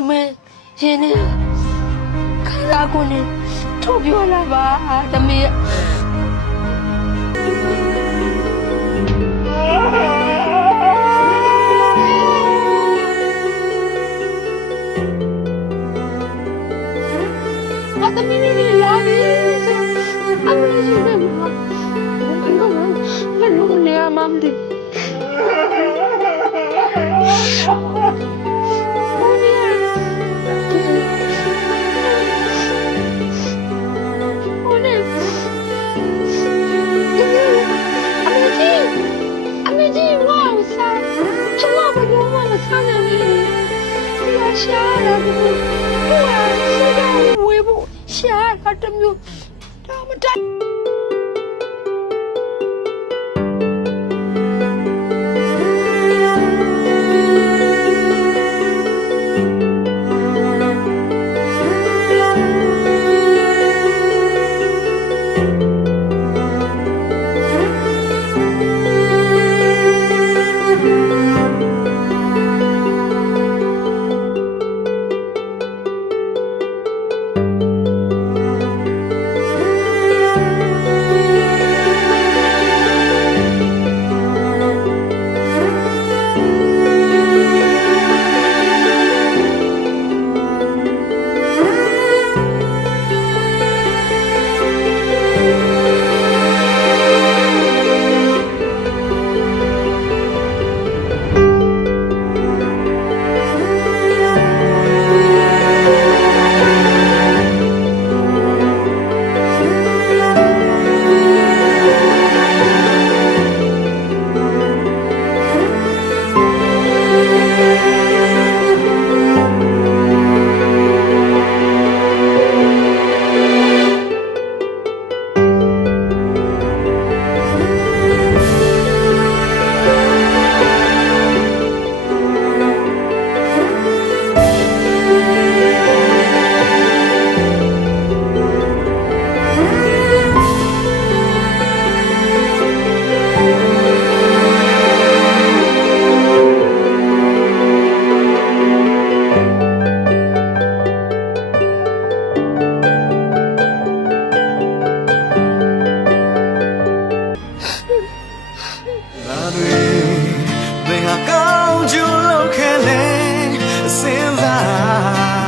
အမေရှင်နေခါရာကိုနေထုတ်ပြောလာပါသမီးရဲ့အသမီးလေးလာပြီအမလေးရှင်နေမှာဘယ်လိုလဲဘယ်လိုလဲ ဒီအရှာရဘူးဒီအစီကဝေးဖို့ရှာရတမျိုးဒါမတိုင်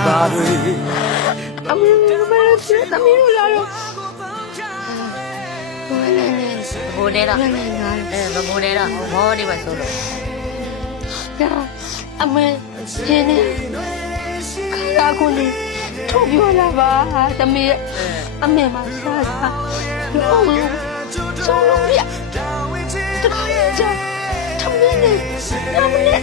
ပါတွေအမေမလေးသမီးတို့လာတော့ဟိုလည်းနေဘိုးနေတာလည်းနေငါအဲမဘိုးနေတာမောနေမှာဆိုလို့ဒါအမေရှင်နေခါရာကိုနေထုတ်ပြောလာပါသမီးရဲ့အမေမစားစားလုံးလုံးဆုံးလုံးပြတခါလေးကြာထမင်းနေညမနဲ့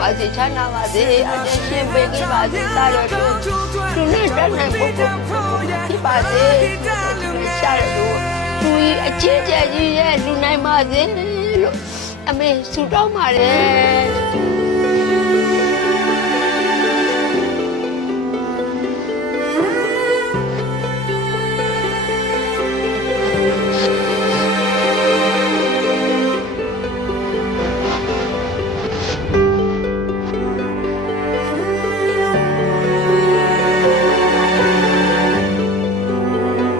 ပါစေချမ်းသာပါစေအကျဉ်းရှင်ပေးခဲ့ပါစေသာတော်တို့သူနဲ့တန်းနိုင်ပုဂ္ဂိုလ်ဖြစ်ပါစေရှာရတို့သူဤအကျဉ်းကျကြီးရဲ့လူနိုင်ပါစေလို့အမေဆုတောင်းပါတယ််